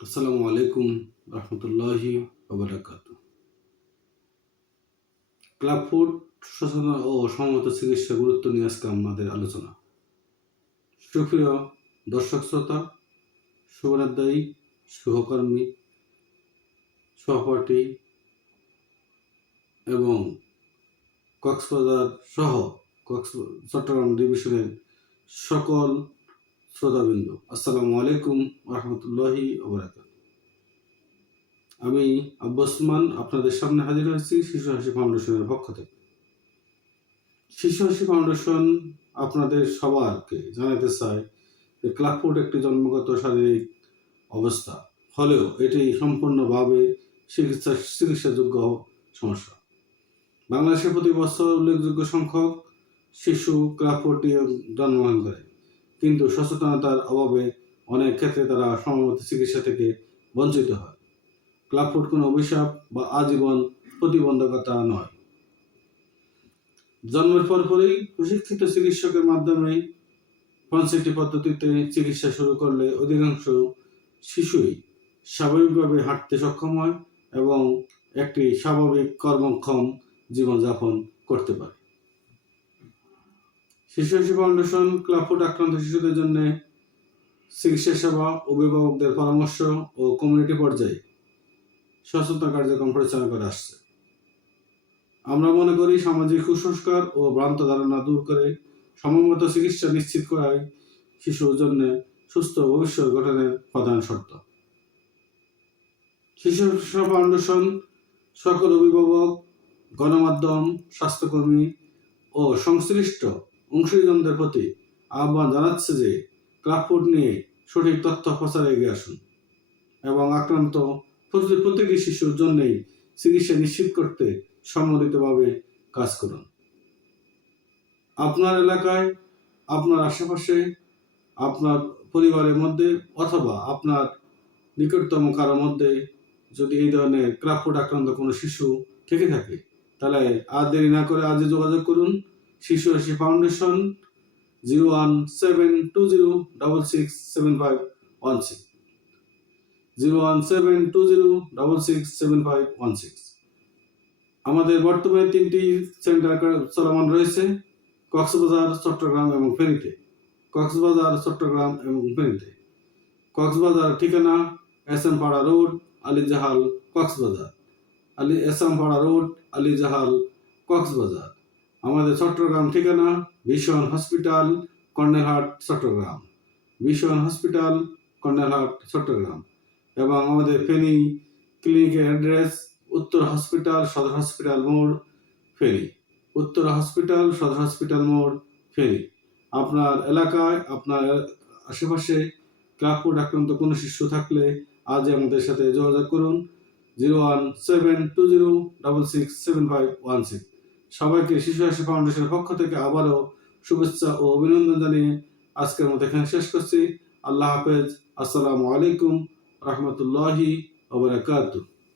আসসালামু আলাইকুম রহমতুল্লাহি ওবারাকাতুহু। ক্লাব ফুড সচেতন ও সমমত চিকিৎসা গুরুত্ব নিয়ে আজকে আমাদের আলোচনা। সুপ্রিয় দর্শক শ্রোতা, শুভরাত্রি, সহকর্মী, সহপাঠী এবং কক্সবাজার সহ চট্টগ্রাম ডিভিশনের সকল শ্রোতাবৃন্দ, আসসালামু আলাইকুম রহমতুল্লাহি ওবারাকাতুহু। আমি আব্বাসমান আপনাদের সামনে হাজির হয়েছি শিশু হাসি ফাউন্ডেশনের পক্ষ থেকে। শিশু হাসি ফাউন্ডেশন আপনাদের সবারকে জানাতে চায় যে ক্লাব ফুড একটি জন্মগত শারীরিক অবস্থা হলেও এটি সম্পূর্ণভাবে চিকিৎসাযোগ্য সমস্যা। বাংলাদেশে প্রতি বছর উল্লেখযোগ্য সংখ্যক শিশু ক্লাব ফুড নিয়ে জন্মগ্রহণ করে, কিন্তু সচেতনতার অভাবে অনেক ক্ষেত্রে তারা সমমত চিকিৎসা থেকে বঞ্চিত হয়। ক্লাব ফুড কোনো অভিশাপ বা আজীবন প্রতিবন্ধকতা নয়। জন্মের পরপরই প্রশিক্ষিত চিকিৎসকের মাধ্যমে পঞ্চায়েতি পদ্ধতিতে চিকিৎসা শুরু করলে অধিকাংশ শিশুই স্বাভাবিকভাবে হাঁটতে সক্ষম হয় এবং একটি স্বাভাবিক কর্মক্ষম জীবনযাপন করতে পারে। শিশু হাসি ফাউন্ডেশন ক্লাব ফুড আক্রান্ত শিশুদের জন্য চিকিৎসা সেবা, অভিভাবকদের পরামর্শ ও কমিউনিটি পর্যায়ে সচেতনতা কার্যক্রম পরিচালনা করে আসছে। আমরা মনে করি সামাজিক কুসংস্কার ও ভ্রান্ত ধারণা দূর করে সমন্বিত চিকিৎসা নিশ্চিত করাই শিশুর জন্য সুস্থ ভবিষ্যৎ গঠনের প্রধান শর্ত। শিশু ফাউন্ডেশন সকল অভিভাবক, গণমাধ্যম, স্বাস্থ্যকর্মী ও সংশ্লিষ্ট অংশীজনদের প্রতি আহ্বান জানাচ্ছে যে ক্লাব ফুড নিয়ে সঠিক তথ্য প্রচারে এগিয়ে আসুন এবং আক্রান্ত প্রতিটি শিশুর জন্যই চিকিৎসা নিশ্চিত করতে সম্মিলিতভাবে কাজ করুন। আপনার এলাকায়, আপনার আশেপাশে, আপনার পরিবারের মধ্যে অথবা আপনার নিকটতম কারোর মধ্যে যদি এই ধরনের ক্লাব ফুড আক্রান্ত কোনো শিশু থেকে থাকে, তাহলে আর দেরি না করে আজই যোগাযোগ করুন। শিশু হাসি ফাউন্ডেশন 01720667516 01720667516। আমাদের বর্তমানে 3টি সেন্টার চলমান রয়েছে কক্সবাজার, চট্টগ্রাম এবং ফেনীতে। কক্সবাজার ঠিকানা এসএমপাড়া রোড, আলীজাহাল, কক্সবাজার। আমাদের চট্টগ্রাম ঠিকানা ভিশন হসপিটাল, কর্নেলহাট, চট্টগ্রাম। এবং আমাদের ফেনী ক্লিনিকের অ্যাড্রেস উত্তর হসপিটাল, সদর হসপিটাল মোড়, ফেনী। আপনার এলাকায়, আপনার আশেপাশে ক্লাব ফুড আক্রান্ত কোনো শিশু থাকলে আজই আমাদের সাথে যোগাযোগ করুন। 01720667516। সবাইকে শিশু হাসি ফাউন্ডেশনের পক্ষ থেকে আবারও শুভেচ্ছা ও অভিনন্দন জানিয়ে আজকের মতো এখানে শেষ করছি। আল্লাহ হাফেজ। আসসালামু আলাইকুম রহমতুল্লাহি ওয়া বারাকাতুহু।